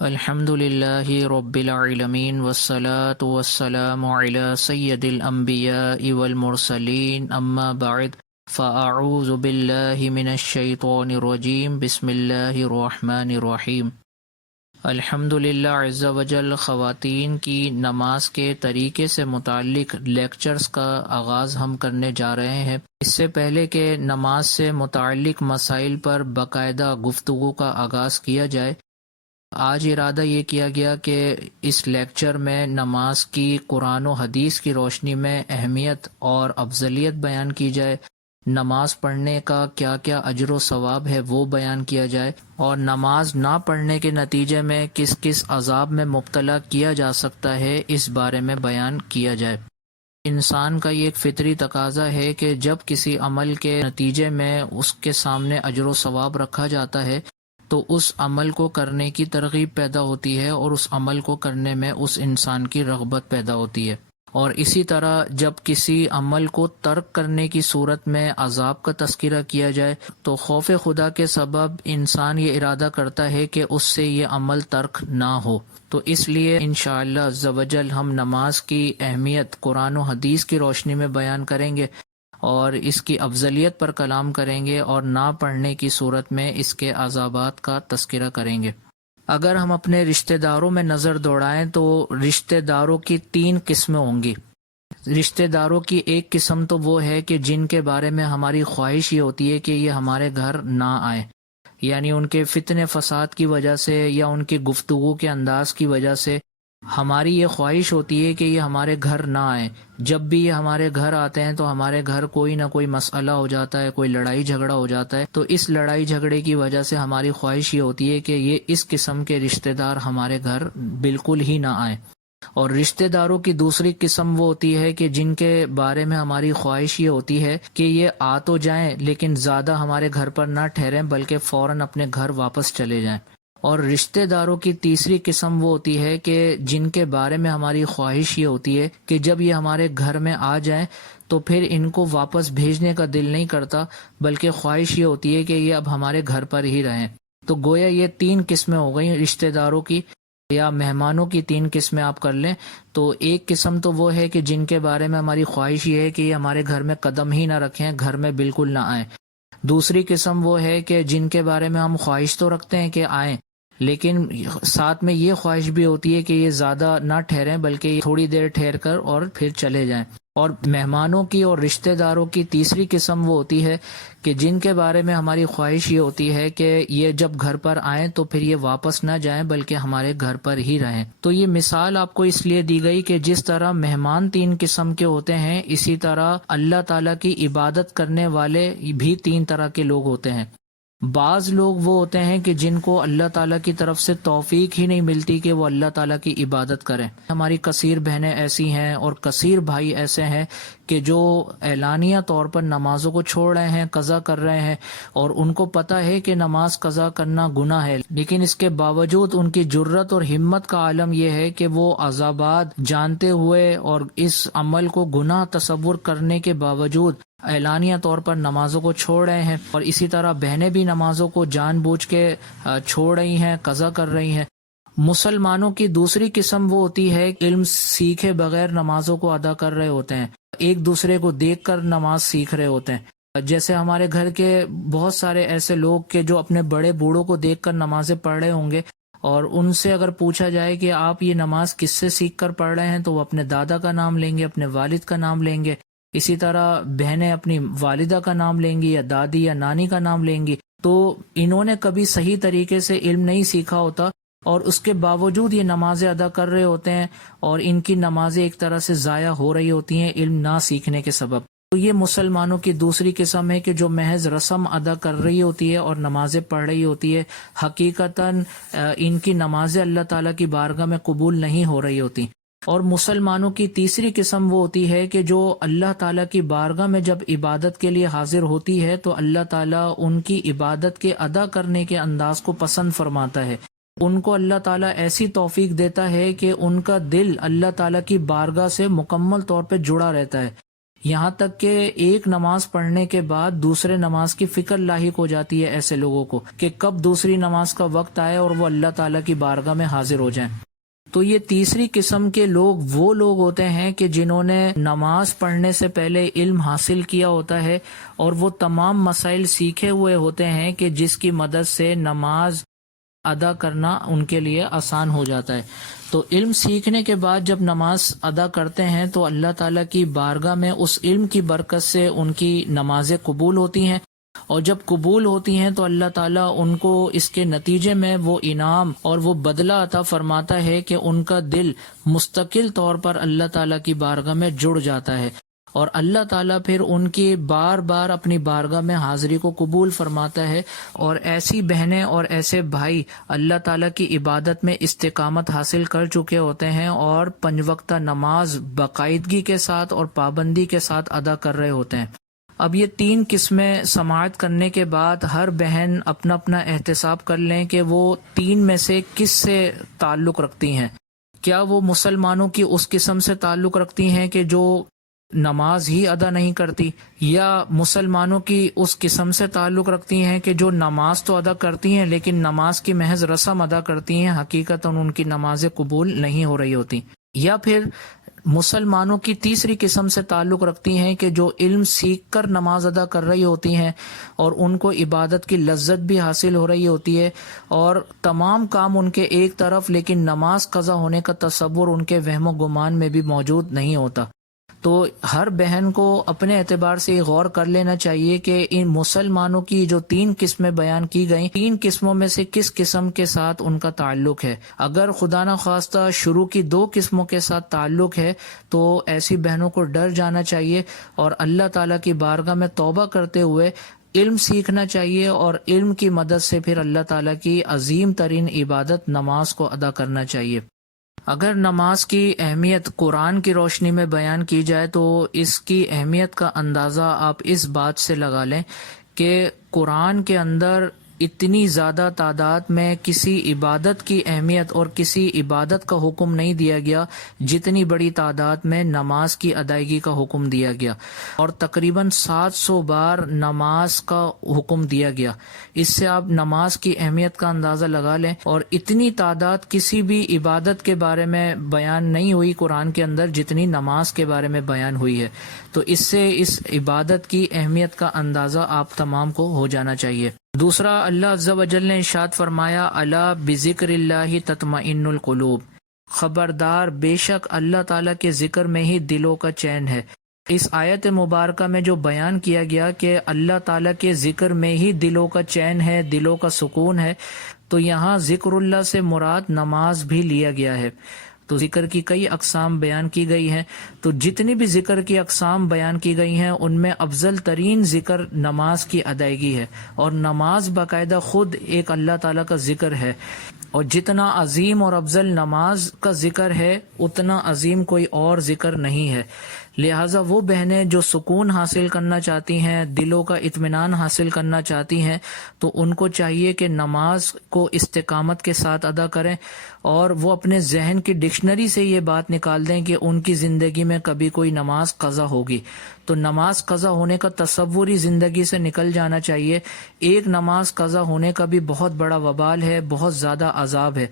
الحمد للہ رب العالمین والصلاة والسلام علی سید الانبیاء والمرسلین اما بعد فاعوذ باللہ من الشیطان الرجیم بسم اللہ الرحمن الرحیم۔ الحمد للہ عز وجل خواتین کی نماز کے طریقے سے متعلق لیکچرز کا آغاز ہم کرنے جا رہے ہیں۔ اس سے پہلے کہ نماز سے متعلق مسائل پر باقاعدہ گفتگو کا آغاز کیا جائے، آج ارادہ یہ کیا گیا کہ اس لیکچر میں نماز کی قرآن و حدیث کی روشنی میں اہمیت اور افضلیت بیان کی جائے، نماز پڑھنے کا کیا کیا اجر و ثواب ہے وہ بیان کیا جائے، اور نماز نہ پڑھنے کے نتیجے میں کس کس عذاب میں مبتلا کیا جا سکتا ہے اس بارے میں بیان کیا جائے۔ انسان کا یہ ایک فطری تقاضا ہے کہ جب کسی عمل کے نتیجے میں اس کے سامنے اجر و ثواب رکھا جاتا ہے تو اس عمل کو کرنے کی ترغیب پیدا ہوتی ہے اور اس عمل کو کرنے میں اس انسان کی رغبت پیدا ہوتی ہے، اور اسی طرح جب کسی عمل کو ترک کرنے کی صورت میں عذاب کا تذکرہ کیا جائے تو خوف خدا کے سبب انسان یہ ارادہ کرتا ہے کہ اس سے یہ عمل ترک نہ ہو۔ تو اس لیے انشاءاللہ عز و جل ہم نماز کی اہمیت قرآن و حدیث کی روشنی میں بیان کریں گے اور اس کی افضلیت پر کلام کریں گے، اور نہ پڑھنے کی صورت میں اس کے عذابات کا تذکرہ کریں گے۔ اگر ہم اپنے رشتہ داروں میں نظر دوڑائیں تو رشتہ داروں کی 3 قسمیں ہوں گی۔ رشتہ داروں کی ایک قسم تو وہ ہے کہ جن کے بارے میں ہماری خواہش یہ ہوتی ہے کہ یہ ہمارے گھر نہ آئیں، یعنی ان کے فتنے فساد کی وجہ سے یا ان کی گفتگو کے انداز کی وجہ سے ہماری یہ خواہش ہوتی ہے کہ یہ ہمارے گھر نہ آئیں۔ جب بھی یہ ہمارے گھر آتے ہیں تو ہمارے گھر کوئی نہ کوئی مسئلہ ہو جاتا ہے، کوئی لڑائی جھگڑا ہو جاتا ہے، تو اس لڑائی جھگڑے کی وجہ سے ہماری خواہش یہ ہوتی ہے کہ یہ اس قسم کے رشتہ دار ہمارے گھر بالکل ہی نہ آئیں۔ اور رشتہ داروں کی دوسری قسم وہ ہوتی ہے کہ جن کے بارے میں ہماری خواہش یہ ہوتی ہے کہ یہ آ تو جائیں لیکن زیادہ ہمارے گھر پر نہ ٹھہریں بلکہ فوراً اپنے گھر واپس چلے جائیں۔ اور رشتہ داروں کی تیسری قسم وہ ہوتی ہے کہ جن کے بارے میں ہماری خواہش یہ ہوتی ہے کہ جب یہ ہمارے گھر میں آ جائیں تو پھر ان کو واپس بھیجنے کا دل نہیں کرتا، بلکہ خواہش یہ ہوتی ہے کہ یہ اب ہمارے گھر پر ہی رہیں۔ تو گویا یہ 3 قسمیں ہو گئیں رشتہ داروں کی، یا مہمانوں کی 3 قسمیں آپ کر لیں۔ تو ایک قسم تو وہ ہے کہ جن کے بارے میں ہماری خواہش یہ ہے کہ یہ ہمارے گھر میں قدم ہی نہ رکھیں، گھر میں بالکل نہ آئیں۔ دوسری قسم وہ ہے کہ جن کے بارے میں ہم خواہش تو رکھتے ہیں کہ آئیں، لیکن ساتھ میں یہ خواہش بھی ہوتی ہے کہ یہ زیادہ نہ ٹھہریں بلکہ تھوڑی دیر ٹھہر کر اور پھر چلے جائیں۔ اور مہمانوں کی اور رشتہ داروں کی تیسری قسم وہ ہوتی ہے کہ جن کے بارے میں ہماری خواہش یہ ہوتی ہے کہ یہ جب گھر پر آئیں تو پھر یہ واپس نہ جائیں بلکہ ہمارے گھر پر ہی رہیں۔ تو یہ مثال آپ کو اس لیے دی گئی کہ جس طرح مہمان 3 قسم کے ہوتے ہیں، اسی طرح اللہ تعالیٰ کی عبادت کرنے والے بھی 3 طرح کے لوگ ہوتے ہیں۔ بعض لوگ وہ ہوتے ہیں کہ جن کو اللہ تعالیٰ کی طرف سے توفیق ہی نہیں ملتی کہ وہ اللہ تعالیٰ کی عبادت کریں۔ ہماری کثیر بہنیں ایسی ہیں اور کثیر بھائی ایسے ہیں کہ جو اعلانیہ طور پر نمازوں کو چھوڑ رہے ہیں، قضا کر رہے ہیں، اور ان کو پتہ ہے کہ نماز قضا کرنا گناہ ہے، لیکن اس کے باوجود ان کی جرت اور ہمت کا عالم یہ ہے کہ وہ عذابات جانتے ہوئے اور اس عمل کو گناہ تصور کرنے کے باوجود اعلانیہ طور پر نمازوں کو چھوڑ رہے ہیں، اور اسی طرح بہنیں بھی نمازوں کو جان بوجھ کے چھوڑ رہی ہیں، قضا کر رہی ہیں۔ مسلمانوں کی دوسری قسم وہ ہوتی ہے علم سیکھے بغیر نمازوں کو ادا کر رہے ہوتے ہیں، ایک دوسرے کو دیکھ کر نماز سیکھ رہے ہوتے ہیں۔ جیسے ہمارے گھر کے بہت سارے ایسے لوگ کہ جو اپنے بڑے بوڑھوں کو دیکھ کر نمازیں پڑھ رہے ہوں گے، اور ان سے اگر پوچھا جائے کہ آپ یہ نماز کس سے سیکھ کر پڑھ رہے ہیں تو وہ اپنے دادا کا نام لیں گے، اپنے والد کا نام لیں گے، اسی طرح بہنیں اپنی والدہ کا نام لیں گی یا دادی یا نانی کا نام لیں گی۔ تو انہوں نے کبھی صحیح طریقے سے علم نہیں سیکھا ہوتا اور اس کے باوجود یہ نمازیں ادا کر رہے ہوتے ہیں، اور ان کی نمازیں ایک طرح سے ضائع ہو رہی ہوتی ہیں علم نہ سیکھنے کے سبب۔ تو یہ مسلمانوں کی دوسری قسم ہے کہ جو محض رسم ادا کر رہی ہوتی ہے اور نمازیں پڑھ رہی ہوتی ہے، حقیقتاً ان کی نمازیں اللہ تعالیٰ کی بارگاہ میں قبول نہیں ہو رہی ہوتی۔ اور مسلمانوں کی تیسری قسم وہ ہوتی ہے کہ جو اللہ تعالیٰ کی بارگاہ میں جب عبادت کے لیے حاضر ہوتی ہے تو اللہ تعالیٰ ان کی عبادت کے ادا کرنے کے انداز کو پسند فرماتا ہے، ان کو اللہ تعالیٰ ایسی توفیق دیتا ہے کہ ان کا دل اللہ تعالیٰ کی بارگاہ سے مکمل طور پہ جڑا رہتا ہے، یہاں تک کہ ایک نماز پڑھنے کے بعد دوسرے نماز کی فکر لاحق ہو جاتی ہے ایسے لوگوں کو کہ کب دوسری نماز کا وقت آئے اور وہ اللہ تعالیٰ کی بارگاہ میں حاضر ہو جائیں۔ تو یہ تیسری قسم کے لوگ وہ لوگ ہوتے ہیں کہ جنہوں نے نماز پڑھنے سے پہلے علم حاصل کیا ہوتا ہے اور وہ تمام مسائل سیکھے ہوئے ہوتے ہیں کہ جس کی مدد سے نماز ادا کرنا ان کے لیے آسان ہو جاتا ہے۔ تو علم سیکھنے کے بعد جب نماز ادا کرتے ہیں تو اللہ تعالیٰ کی بارگاہ میں اس علم کی برکت سے ان کی نمازیں قبول ہوتی ہیں، اور جب قبول ہوتی ہیں تو اللہ تعالیٰ ان کو اس کے نتیجے میں وہ انعام اور وہ بدلہ عطا فرماتا ہے کہ ان کا دل مستقل طور پر اللہ تعالیٰ کی بارگاہ میں جڑ جاتا ہے، اور اللہ تعالیٰ پھر ان کی بار بار اپنی بارگاہ میں حاضری کو قبول فرماتا ہے، اور ایسی بہنیں اور ایسے بھائی اللہ تعالیٰ کی عبادت میں استقامت حاصل کر چکے ہوتے ہیں اور 5 وقتہ نماز باقاعدگی کے ساتھ اور پابندی کے ساتھ ادا کر رہے ہوتے ہیں۔ اب یہ 3 قسمیں سماعت کرنے کے بعد ہر بہن اپنا اپنا احتساب کر لیں کہ وہ 3 میں سے کس سے تعلق رکھتی ہیں۔ کیا وہ مسلمانوں کی اس قسم سے تعلق رکھتی ہیں کہ جو نماز ہی ادا نہیں کرتی، یا مسلمانوں کی اس قسم سے تعلق رکھتی ہیں کہ جو نماز تو ادا کرتی ہیں لیکن نماز کی محض رسم ادا کرتی ہیں، حقیقتاً ان کی نمازیں قبول نہیں ہو رہی ہوتی، یا پھر مسلمانوں کی تیسری قسم سے تعلق رکھتی ہیں کہ جو علم سیکھ کر نماز ادا کر رہی ہوتی ہیں اور ان کو عبادت کی لذت بھی حاصل ہو رہی ہوتی ہے، اور تمام کام ان کے ایک طرف لیکن نماز قضا ہونے کا تصور ان کے وہم و گمان میں بھی موجود نہیں ہوتا۔ تو ہر بہن کو اپنے اعتبار سے یہ غور کر لینا چاہیے کہ ان مسلمانوں کی جو 3 قسمیں بیان کی گئیں، 3 قسموں میں سے کس قسم کے ساتھ ان کا تعلق ہے۔ اگر خدا نخواستہ شروع کی 2 قسموں کے ساتھ تعلق ہے تو ایسی بہنوں کو ڈر جانا چاہیے اور اللہ تعالیٰ کی بارگاہ میں توبہ کرتے ہوئے علم سیکھنا چاہیے، اور علم کی مدد سے پھر اللہ تعالیٰ کی عظیم ترین عبادت نماز کو ادا کرنا چاہیے۔ اگر نماز کی اہمیت قرآن کی روشنی میں بیان کی جائے تو اس کی اہمیت کا اندازہ آپ اس بات سے لگا لیں کہ قرآن کے اندر اتنی زیادہ تعداد میں کسی عبادت کی اہمیت اور کسی عبادت کا حکم نہیں دیا گیا جتنی بڑی تعداد میں نماز کی ادائیگی کا حکم دیا گیا، اور تقریباً 700 بار نماز کا حکم دیا گیا۔ اس سے آپ نماز کی اہمیت کا اندازہ لگا لیں، اور اتنی تعداد کسی بھی عبادت کے بارے میں بیان نہیں ہوئی قرآن کے اندر جتنی نماز کے بارے میں بیان ہوئی ہے۔ تو اس سے اس عبادت کی اہمیت کا اندازہ آپ تمام کو ہو جانا چاہیے۔ دوسرا، اللہ عز و جل نے ارشاد فرمایا، الا بذکر اللہ تطمئن القلوب، خبردار بے شک اللہ تعالیٰ کے ذکر میں ہی دلوں کا چین ہے۔ اس آیت مبارکہ میں جو بیان کیا گیا کہ اللہ تعالیٰ کے ذکر میں ہی دلوں کا چین ہے، دلوں کا سکون ہے، تو یہاں ذکر اللہ سے مراد نماز بھی لیا گیا ہے۔ تو ذکر کی کئی اقسام بیان کی گئی ہیں، تو جتنی بھی ذکر کی اقسام بیان کی گئی ہیں ان میں افضل ترین ذکر نماز کی ادائیگی ہے، اور نماز باقاعدہ خود ایک اللہ تعالیٰ کا ذکر ہے، اور جتنا عظیم اور افضل نماز کا ذکر ہے اتنا عظیم کوئی اور ذکر نہیں ہے۔ لہٰذا وہ بہنیں جو سکون حاصل کرنا چاہتی ہیں، دلوں کا اطمینان حاصل کرنا چاہتی ہیں، تو ان کو چاہیے کہ نماز کو استقامت کے ساتھ ادا کریں، اور وہ اپنے ذہن کی ڈکشنری سے یہ بات نکال دیں کہ ان کی زندگی میں کبھی کوئی نماز قضا ہوگی۔ تو نماز قضا ہونے کا تصوری زندگی سے نکل جانا چاہیے۔ ایک نماز قضا ہونے کا بھی بہت بڑا وبال ہے، بہت زیادہ عذاب ہے،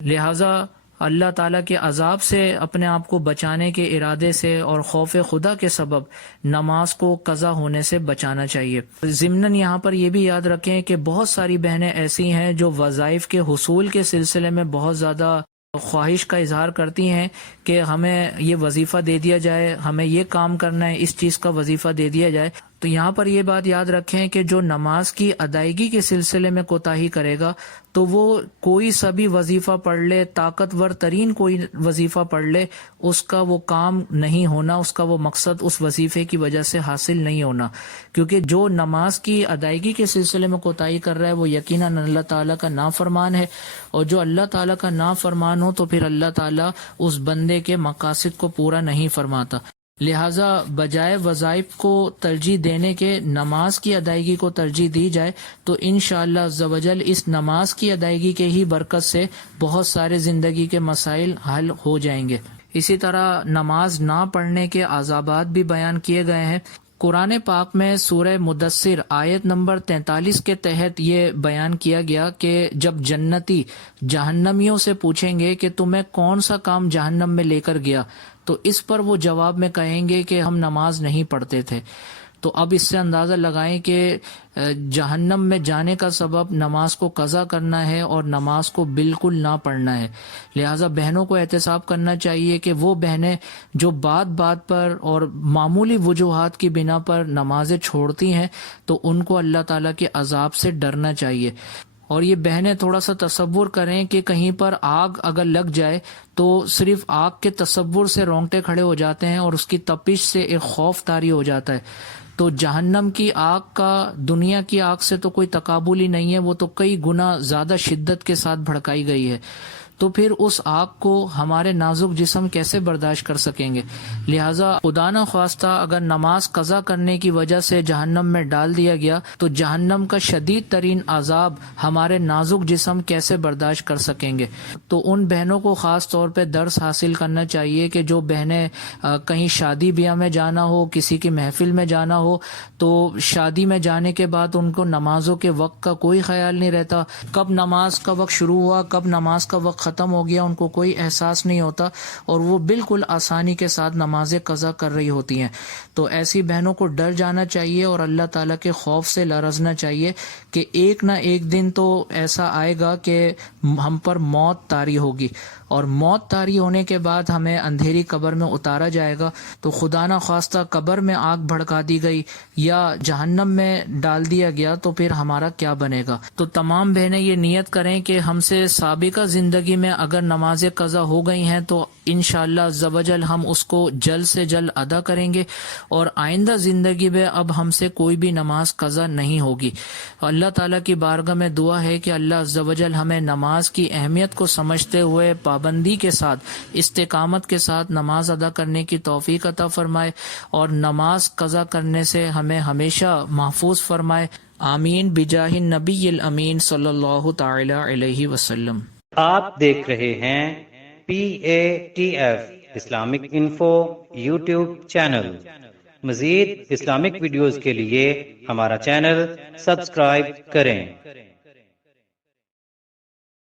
لہٰذا اللہ تعالیٰ کے عذاب سے اپنے آپ کو بچانے کے ارادے سے اور خوف خدا کے سبب نماز کو قضا ہونے سے بچانا چاہیے۔ ضمناً یہاں پر یہ بھی یاد رکھیں کہ بہت ساری بہنیں ایسی ہیں جو وظائف کے حصول کے سلسلے میں بہت زیادہ خواہش کا اظہار کرتی ہیں کہ ہمیں یہ وظیفہ دے دیا جائے، ہمیں یہ کام کرنا ہے، اس چیز کا وظیفہ دے دیا جائے۔ تو یہاں پر یہ بات یاد رکھیں کہ جو نماز کی ادائیگی کے سلسلے میں کوتاہی کرے گا تو وہ کوئی سا بھی وظیفہ پڑھ لے، طاقتور ترین کوئی وظیفہ پڑھ لے، اس کا وہ کام نہیں ہونا، اس کا وہ مقصد اس وظیفے کی وجہ سے حاصل نہیں ہونا، کیونکہ جو نماز کی ادائیگی کے سلسلے میں کوتاہی کر رہا ہے وہ یقیناً اللہ تعالیٰ کا نافرمان ہے، اور جو اللہ تعالیٰ کا نافرمان ہو تو پھر اللہ تعالیٰ اس بندے کے مقاصد کو پورا نہیں فرماتا۔ لہٰذا بجائے وظائف کو ترجیح دینے کے نماز کی ادائیگی کو ترجیح دی جائے تو انشاءاللہ عز و جل اس نماز کی ادائیگی کے ہی برکت سے بہت سارے زندگی کے مسائل حل ہو جائیں گے۔ اسی طرح نماز نہ پڑھنے کے عذابات بھی بیان کیے گئے ہیں۔ قرآن پاک میں سورہ مدثر آیت نمبر 43 کے تحت یہ بیان کیا گیا کہ جب جنتی جہنمیوں سے پوچھیں گے کہ تمہیں کون سا کام جہنم میں لے کر گیا، تو اس پر وہ جواب میں کہیں گے کہ ہم نماز نہیں پڑھتے تھے۔ تو اب اس سے اندازہ لگائیں کہ جہنم میں جانے کا سبب نماز کو قضا کرنا ہے اور نماز کو بالکل نہ پڑھنا ہے۔ لہٰذا بہنوں کو احتساب کرنا چاہیے کہ وہ بہنیں جو بات بات پر اور معمولی وجوہات کی بنا پر نمازیں چھوڑتی ہیں تو ان کو اللہ تعالیٰ کے عذاب سے ڈرنا چاہیے۔ اور یہ بہنیں تھوڑا سا تصور کریں کہ کہیں پر آگ اگر لگ جائے تو صرف آگ کے تصور سے رونگٹے کھڑے ہو جاتے ہیں اور اس کی تپش سے ایک خوف طاری ہو جاتا ہے۔ تو جہنم کی آگ کا دنیا کی آگ سے تو کوئی تقابل ہی نہیں ہے، وہ تو کئی گنا زیادہ شدت کے ساتھ بھڑکائی گئی ہے۔ تو پھر اس آگ کو ہمارے نازک جسم کیسے برداشت کر سکیں گے؟ لہٰذا خدا نہ خواستہ اگر نماز قضا کرنے کی وجہ سے جہنم میں ڈال دیا گیا تو جہنم کا شدید ترین عذاب ہمارے نازک جسم کیسے برداشت کر سکیں گے؟ تو ان بہنوں کو خاص طور پہ درس حاصل کرنا چاہیے کہ جو بہنیں کہیں شادی بیاہ میں جانا ہو، کسی کی محفل میں جانا ہو، تو شادی میں جانے کے بعد ان کو نمازوں کے وقت کا کوئی خیال نہیں رہتا، کب نماز کا وقت شروع ہوا، کب نماز کا وقت ختم ہو گیا، ان کو کوئی احساس نہیں ہوتا اور وہ بالکل آسانی کے ساتھ نمازیں قضا کر رہی ہوتی ہیں۔ تو ایسی بہنوں کو ڈر جانا چاہیے اور اللہ تعالیٰ کے خوف سے لرزنا چاہیے کہ ایک نہ ایک دن تو ایسا آئے گا کہ ہم پر موت طاری ہوگی، اور موت طاری ہونے کے بعد ہمیں اندھیری قبر میں اتارا جائے گا۔ تو خدا نہ خواستہ قبر میں آگ بھڑکا دی گئی یا جہنم میں ڈال دیا گیا تو پھر ہمارا کیا بنے گا؟ تو تمام بہنیں یہ نیت کریں کہ ہم سے سابقہ زندگی میں اگر نمازیں قضا ہو گئی ہیں تو انشاءاللہ عز و جل ہم اس کو جلد سے جلد ادا کریں گے، اور آئندہ زندگی میں اب ہم سے کوئی بھی نماز قضا نہیں ہوگی۔ اللہ تعالیٰ کی بارگاہ میں دعا ہے کہ اللہ عز و جل ہمیں نماز کی اہمیت کو سمجھتے ہوئے پابندی کے ساتھ، استقامت کے ساتھ نماز ادا کرنے کی توفیق عطا فرمائے اور نماز قضا کرنے سے ہمیں ہمیشہ محفوظ فرمائے۔ آمین بجاہ النبی الامین صلی اللہ تعالی علیہ وسلم۔ آپ دیکھ رہے ہیں PATF Islamic info YouTube channel. مزید اسلامک ویڈیوز کے لیے ہمارا چینل سبسکرائب کریں۔